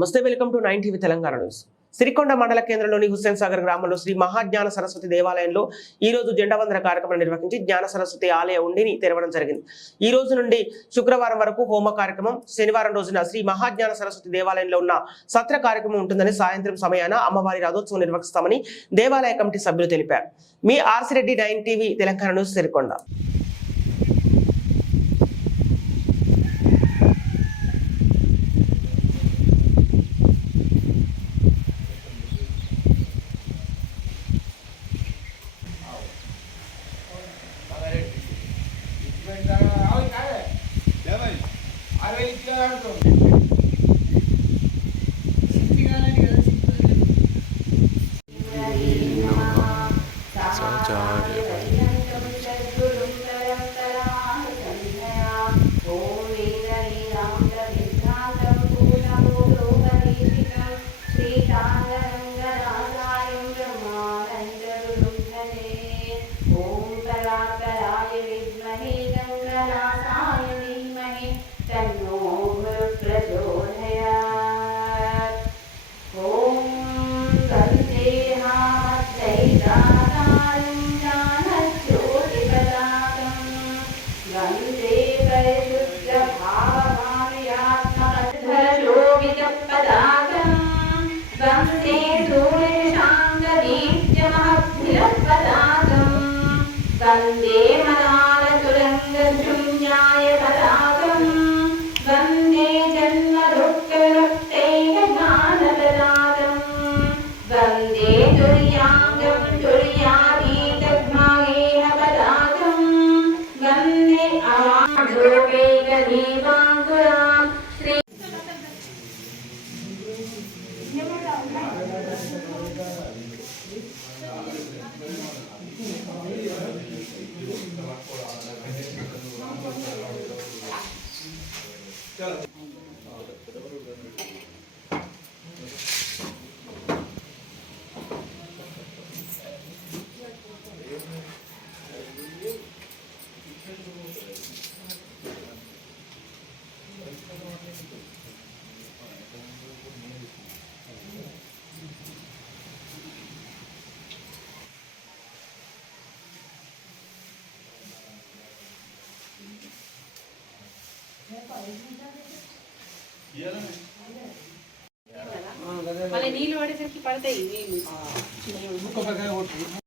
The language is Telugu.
నమస్తే, welcome to 9 TV Telangana news. Sirikonda మండల కేంద్రంలోని హుస్సేన్ సాగర్ గ్రామంలో శ్రీ మహాజ్ఞాన సరస్వతి దేవాలయంలో ఈ రోజు జెండా వందన కార్యక్రమం నిర్వహించి జ్ఞాన సరస్వతి ఆలయ ఉండిని తెరవడం జరిగింది. ఈ రోజు నుండి శుక్రవారం వరకు హోమ కార్యక్రమం, శనివారం రోజున శ్రీ మహాజ్ఞాన సరస్వతి దేవాలయంలో ఉన్న సత్ర కార్యక్రమం ఉంటుందని, సాయంత్రం సమయాన అమ్మవారి రథోత్సవం నిర్వహిస్తామని దేవాలయ కమిటీ సభ్యులు తెలిపారు. మీ R C Reddy, 9 TV Telangana news, Sirikonda. वंदे मनालतुरंगशून्याय पदाकं वंदे जन्मदुःखरुक्तैकज्ञानप्रदातं वंदे तुर्याङ्गं तुर्यातीतग्मागेह पदाकं वंदे अवादोपेकदीपाङ्कुरां श्री నీళ్ళు పడేసరికి పడతాయి.